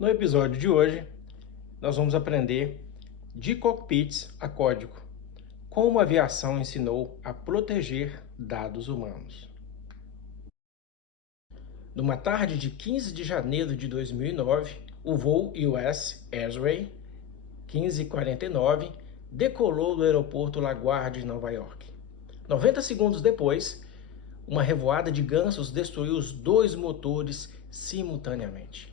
No episódio de hoje, nós vamos aprender de cockpits a código, como a aviação ensinou a proteger dados humanos. Numa tarde de 15 de janeiro de 2009, o voo US Airways 1549 decolou do aeroporto LaGuardia, em Nova York. 90 segundos depois, uma revoada de gansos destruiu os dois motores simultaneamente.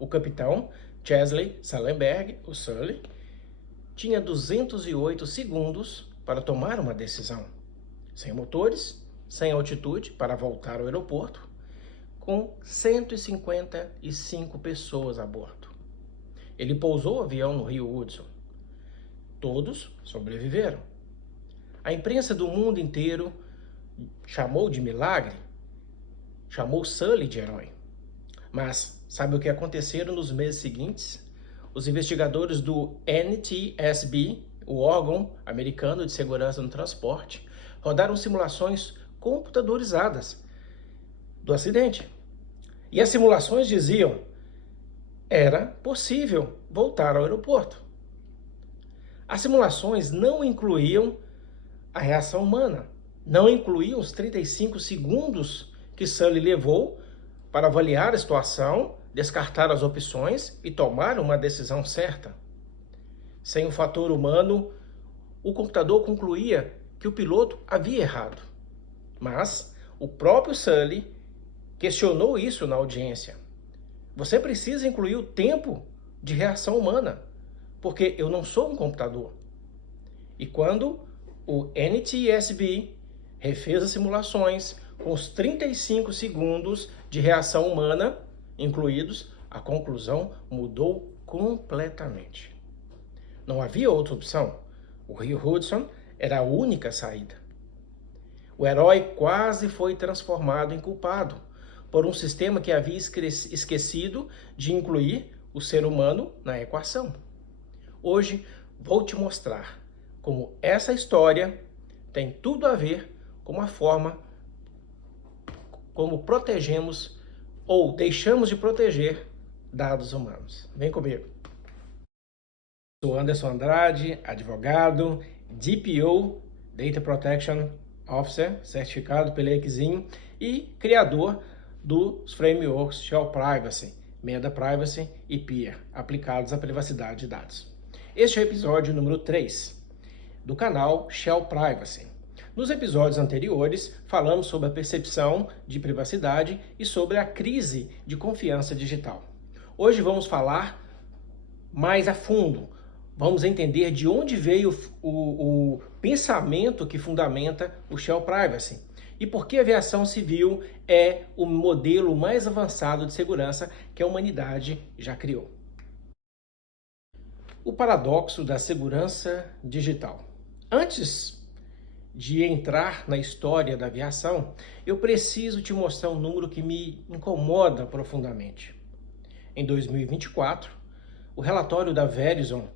O capitão Chesley Sullenberg, o Sully, tinha 208 segundos para tomar uma decisão. Sem motores, sem altitude para voltar ao aeroporto, com 155 pessoas a bordo. Ele pousou o avião no Rio Hudson. Todos sobreviveram. A imprensa do mundo inteiro chamou de milagre, chamou Sully de herói. Mas sabe o que aconteceu nos meses seguintes? Os investigadores do NTSB, o órgão americano de segurança no transporte, rodaram simulações computadorizadas do acidente. E as simulações diziam: era possível voltar ao aeroporto. As simulações não incluíam a reação humana, não incluíam os 35 segundos que Sully levou para avaliar a situação, descartar as opções e tomar uma decisão certa. Sem o fator humano, o computador concluía que o piloto havia errado. Mas o próprio Sully questionou isso na audiência. Você precisa incluir o tempo de reação humana, porque eu não sou um computador. E quando o NTSB refez as simulações com os 35 segundos de reação humana incluídos, a conclusão mudou completamente. Não havia outra opção. O Rio Hudson era a única saída. O herói quase foi transformado em culpado por um sistema que havia esquecido de incluir o ser humano na equação. Hoje vou te mostrar como essa história tem tudo a ver com a forma como protegemos ou deixamos de proteger dados humanos. Vem comigo. Sou Anderson Andrade, advogado, DPO, Data Protection Officer, certificado pela ECZIM e criador dos frameworks Shell Privacy, Meda Privacy e PIA, aplicados à privacidade de dados. Este é o episódio número 3 do canal Shell Privacy. Nos episódios anteriores, falamos sobre a percepção de privacidade e sobre a crise de confiança digital. Hoje vamos falar mais a fundo. Vamos entender de onde veio o pensamento que fundamenta o Shell Privacy e por que a aviação civil é o modelo mais avançado de segurança que a humanidade já criou. O paradoxo da segurança digital. Antes de entrar na história da aviação, eu preciso te mostrar um número que me incomoda profundamente. Em 2024, o relatório da Verizon,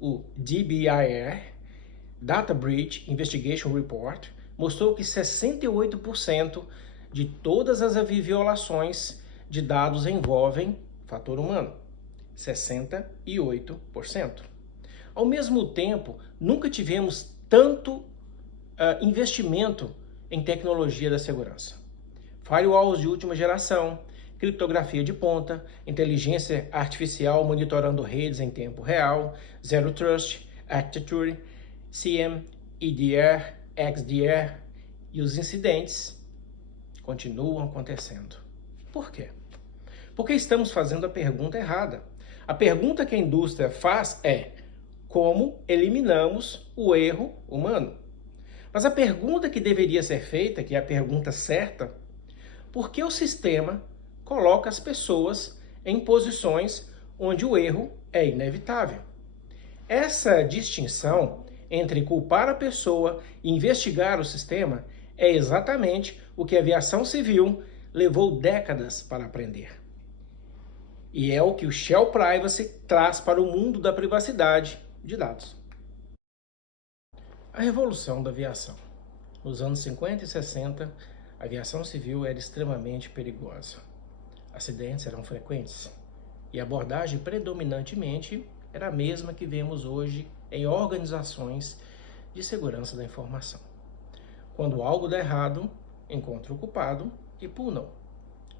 o DBIR, Data Breach Investigation Report, mostrou que 68% de todas as violações de dados envolvem fator humano. 68%. Ao mesmo tempo, nunca tivemos tanto investimento em tecnologia da segurança. Firewalls de última geração, criptografia de ponta, inteligência artificial monitorando redes em tempo real, Zero Trust, Architecture, CM, EDR, XDR e os incidentes continuam acontecendo. Por quê? Porque estamos fazendo a pergunta errada. A pergunta que a indústria faz é: como eliminamos o erro humano? Mas a pergunta que deveria ser feita, que é a pergunta certa, por que o sistema coloca as pessoas em posições onde o erro é inevitável? Essa distinção entre culpar a pessoa e investigar o sistema é exatamente o que a aviação civil levou décadas para aprender. E é o que o Shell Privacy traz para o mundo da privacidade de dados. A revolução da aviação. Nos anos 50 e 60, a aviação civil era extremamente perigosa. Acidentes eram frequentes. E a abordagem predominantemente era a mesma que vemos hoje em organizações de segurança da informação. Quando algo dá errado, encontra o culpado e punam.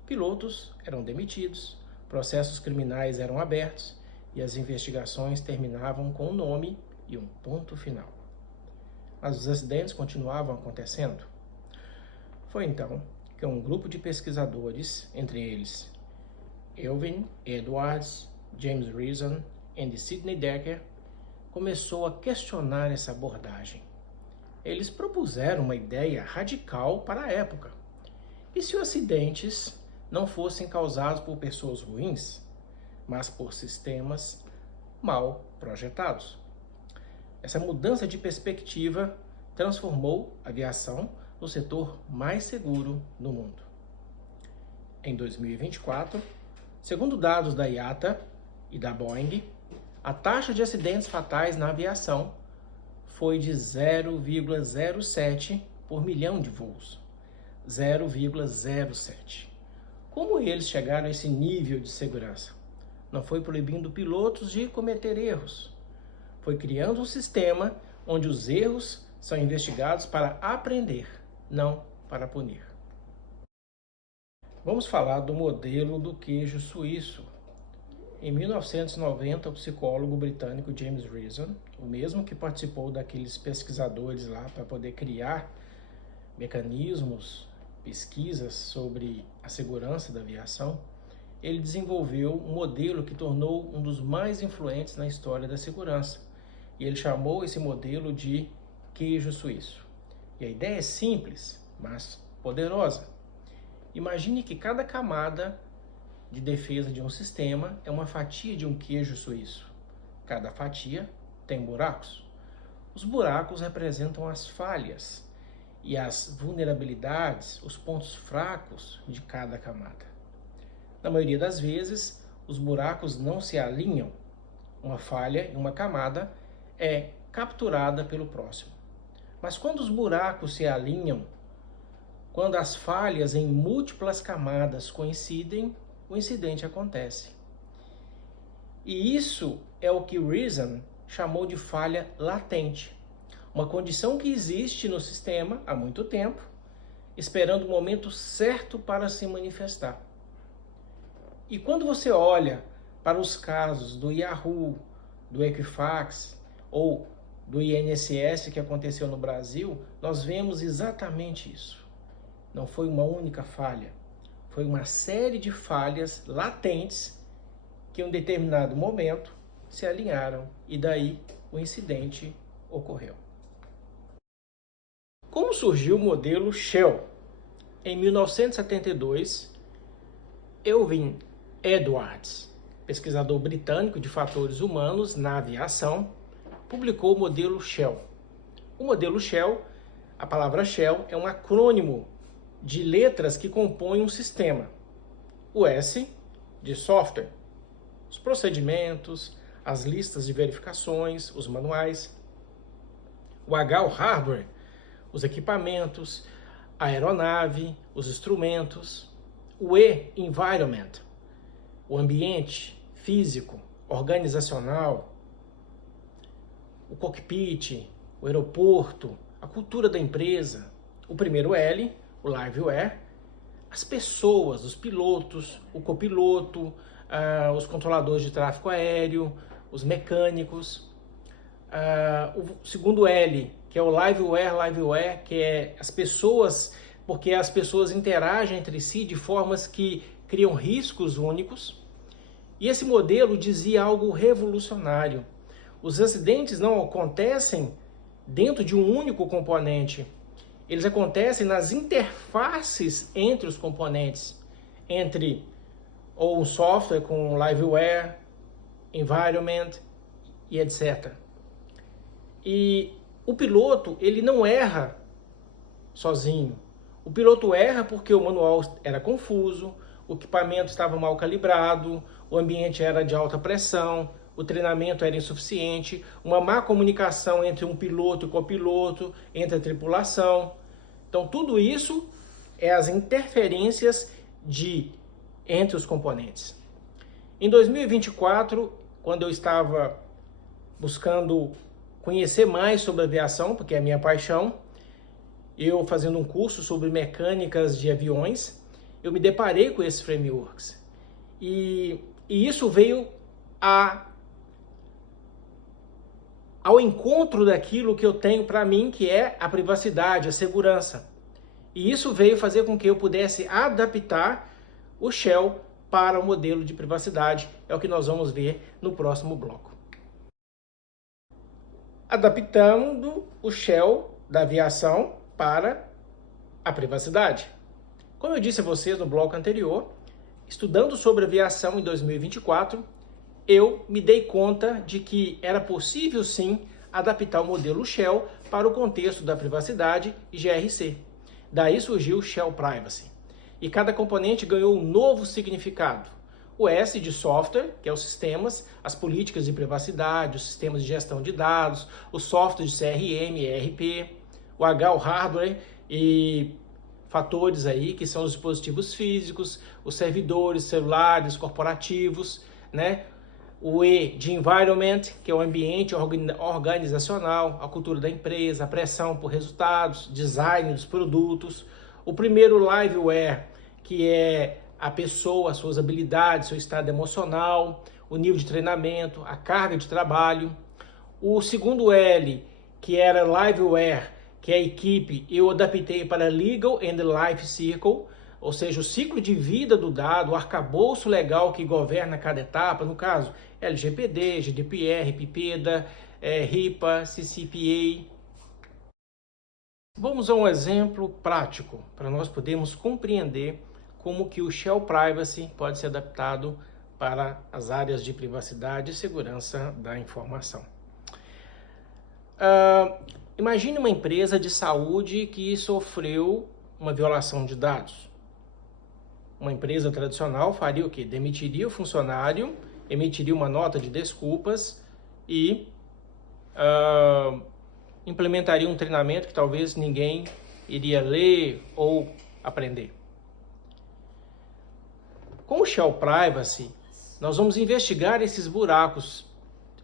Pilotos eram demitidos, processos criminais eram abertos e as investigações terminavam com um nome e um ponto final. Mas os acidentes continuavam acontecendo. Foi então que um grupo de pesquisadores, entre eles Elvin Edwards, James Reason e Sidney Dekker, começou a questionar essa abordagem. Eles propuseram uma ideia radical para a época. E se os acidentes não fossem causados por pessoas ruins, mas por sistemas mal projetados? Essa mudança de perspectiva transformou a aviação no setor mais seguro do mundo. Em 2024, segundo dados da IATA e da Boeing, a taxa de acidentes fatais na aviação foi de 0,07 por milhão de voos. 0,07. Como eles chegaram a esse nível de segurança? Não foi proibindo pilotos de cometer erros. Foi criando um sistema onde os erros são investigados para aprender, não para punir. Vamos falar do modelo do queijo suíço. Em 1990, o psicólogo britânico James Reason, o mesmo que participou daqueles pesquisadores lá para poder criar mecanismos, pesquisas sobre a segurança da aviação, ele desenvolveu um modelo que tornou um dos mais influentes na história da segurança. E ele chamou esse modelo de queijo suíço. E a ideia é simples, mas poderosa. Imagine que cada camada de defesa de um sistema é uma fatia de um queijo suíço. Cada fatia tem buracos. Os buracos representam as falhas e as vulnerabilidades, os pontos fracos de cada camada. Na maioria das vezes, os buracos não se alinham. Uma falha em uma camada é capturada pelo próximo. Mas quando os buracos se alinham, quando as falhas em múltiplas camadas coincidem, o incidente acontece. E isso é o que Reason chamou de falha latente. Uma condição que existe no sistema há muito tempo, esperando o momento certo para se manifestar. E quando você olha para os casos do Yahoo, do Equifax ou do INSS que aconteceu no Brasil, nós vemos exatamente isso. Não foi uma única falha, foi uma série de falhas latentes que em um determinado momento se alinharam e daí o incidente ocorreu. Como surgiu o modelo Shell? Em 1972, Elvin Edwards, pesquisador britânico de fatores humanos na aviação, publicou o modelo Shell. O modelo Shell, a palavra Shell é um acrônimo de letras que compõem um sistema. O S de software, os procedimentos, as listas de verificações, os manuais. O H, o hardware, os equipamentos, a aeronave, os instrumentos. O E, environment, o ambiente físico, organizacional. O cockpit, o aeroporto, a cultura da empresa. O primeiro L, o liveware, as pessoas, os pilotos, o copiloto, os controladores de tráfego aéreo, os mecânicos. O segundo L, que é o liveware, que é as pessoas, porque as pessoas interagem entre si de formas que criam riscos únicos. E esse modelo dizia algo revolucionário. Os acidentes não acontecem dentro de um único componente. Eles acontecem nas interfaces entre os componentes, entre ou um software com liveware, environment e etc. E o piloto, ele não erra sozinho. O piloto erra porque o manual era confuso, o equipamento estava mal calibrado, o ambiente era de alta pressão, o treinamento era insuficiente, uma má comunicação entre um piloto e copiloto, entre a tripulação. Então, tudo isso é as interferências entre os componentes. Em 2024, quando eu estava buscando conhecer mais sobre aviação, porque é a minha paixão, eu fazendo um curso sobre mecânicas de aviões, eu me deparei com esses frameworks. E isso veio ao encontro daquilo que eu tenho para mim, que é a privacidade, a segurança. E isso veio fazer com que eu pudesse adaptar o Shell para o modelo de privacidade. É o que nós vamos ver no próximo bloco. Adaptando o Shell da aviação para a privacidade. Como eu disse a vocês no bloco anterior, estudando sobre aviação em 2024, eu me dei conta de que era possível sim adaptar o modelo Shell para o contexto da privacidade e GRC. Daí surgiu o Shell Privacy. E cada componente ganhou um novo significado. O S de software, que é os sistemas, as políticas de privacidade, os sistemas de gestão de dados, os softwares de CRM, ERP, o H, o hardware e fatores aí que são os dispositivos físicos, os servidores, celulares, corporativos, né? O E de environment, que é o ambiente organizacional, a cultura da empresa, a pressão por resultados, design dos produtos. O primeiro liveware, que é a pessoa, as suas habilidades, seu estado emocional, o nível de treinamento, a carga de trabalho. O segundo L, que era liveware, que é a equipe, eu adaptei para Legal and Life Cycle, ou seja, o ciclo de vida do dado, o arcabouço legal que governa cada etapa, no caso, LGPD, GDPR, PIPEDA, HIPAA, CCPA. Vamos a um exemplo prático, para nós podermos compreender como que o Shell Privacy pode ser adaptado para as áreas de privacidade e segurança da informação. Imagine uma empresa de saúde que sofreu uma violação de dados. Uma empresa tradicional faria o quê? Demitiria o funcionário, emitiria uma nota de desculpas e implementaria um treinamento que talvez ninguém iria ler ou aprender. Com o Shell Privacy, nós vamos investigar esses buracos.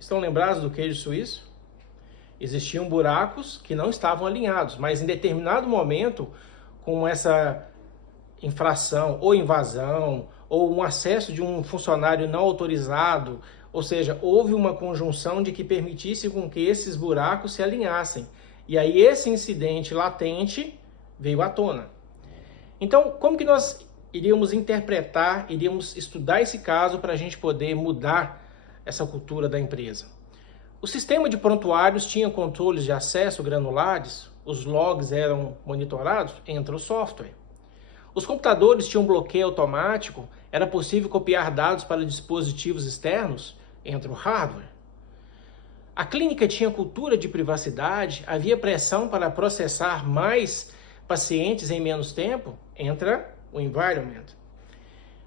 Estão lembrados do queijo suíço? Existiam buracos que não estavam alinhados, mas em determinado momento, com essa infração ou invasão, ou um acesso de um funcionário não autorizado, ou seja, houve uma conjunção de que permitisse com que esses buracos se alinhassem. E aí esse incidente latente veio à tona. Então, como que nós iríamos interpretar, iríamos estudar esse caso para a gente poder mudar essa cultura da empresa? O sistema de prontuários tinha controles de acesso granulares, os logs eram monitorados, entra o software. Os computadores tinham bloqueio automático, era possível copiar dados para dispositivos externos, entra o hardware. A clínica tinha cultura de privacidade, havia pressão para processar mais pacientes em menos tempo, entra o environment.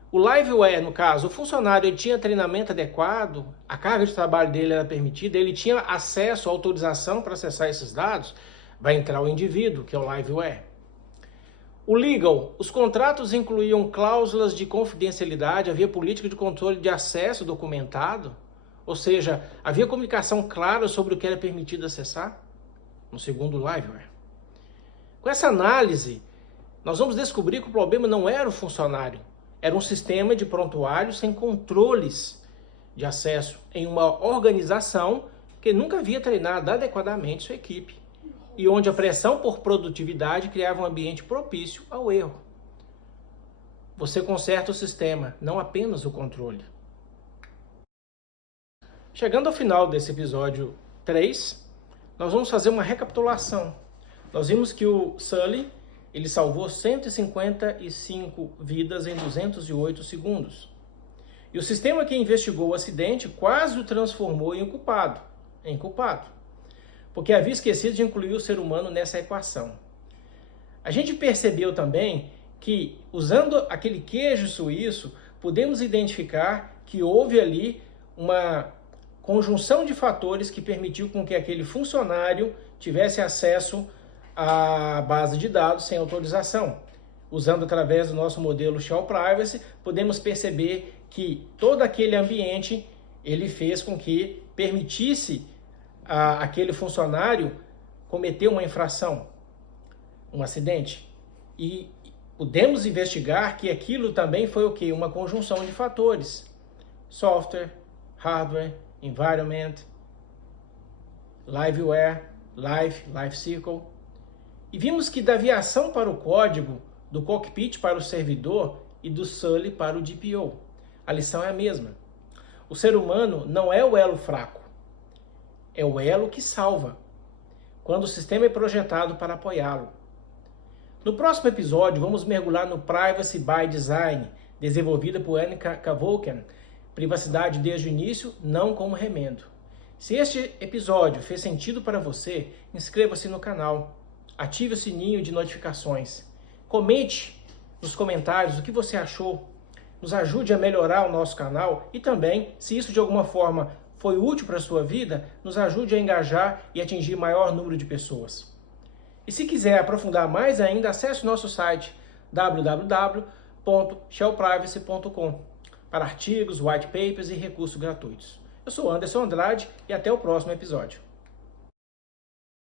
O liveware, no caso, o funcionário ele tinha treinamento adequado, a carga de trabalho dele era permitida, ele tinha acesso, autorização para acessar esses dados, vai entrar o indivíduo, que é o liveware. O legal, os contratos incluíam cláusulas de confidencialidade, havia política de controle de acesso documentado, ou seja, havia comunicação clara sobre o que era permitido acessar, no segundo liveware. Com essa análise, nós vamos descobrir que o problema não era o funcionário, era um sistema de prontuário sem controles de acesso em uma organização que nunca havia treinado adequadamente sua equipe e onde a pressão por produtividade criava um ambiente propício ao erro. Você conserta o sistema, não apenas o controle. Chegando ao final desse episódio 3, nós vamos fazer uma recapitulação. Nós vimos que o Sully ele salvou 155 vidas em 208 segundos. E o sistema que investigou o acidente quase o transformou em culpado. Porque havia esquecido de incluir o ser humano nessa equação. A gente percebeu também que, usando aquele queijo suíço, podemos identificar que houve ali uma conjunção de fatores que permitiu com que aquele funcionário tivesse acesso à base de dados sem autorização. Usando através do nosso modelo Shell Privacy, podemos perceber que todo aquele ambiente ele fez com que permitisse aquele funcionário cometer uma infração, um acidente. E podemos investigar que aquilo também foi o quê? Uma conjunção de fatores. Software, hardware, environment, liveware, life cycle. E vimos que da aviação para o código, do cockpit para o servidor e do Sully para o DPO, a lição é a mesma. O ser humano não é o elo fraco, é o elo que salva, quando o sistema é projetado para apoiá-lo. No próximo episódio, vamos mergulhar no Privacy by Design, desenvolvida por Anne Cavocan, privacidade desde o início, não como remendo. Se este episódio fez sentido para você, inscreva-se no canal, ative o sininho de notificações, comente nos comentários o que você achou, nos ajude a melhorar o nosso canal e também, se isso de alguma forma foi útil para a sua vida, nos ajude a engajar e atingir maior número de pessoas. E se quiser aprofundar mais ainda, acesse o nosso site www.shellprivacy.com para artigos, white papers e recursos gratuitos. Eu sou Anderson Andrade e até o próximo episódio.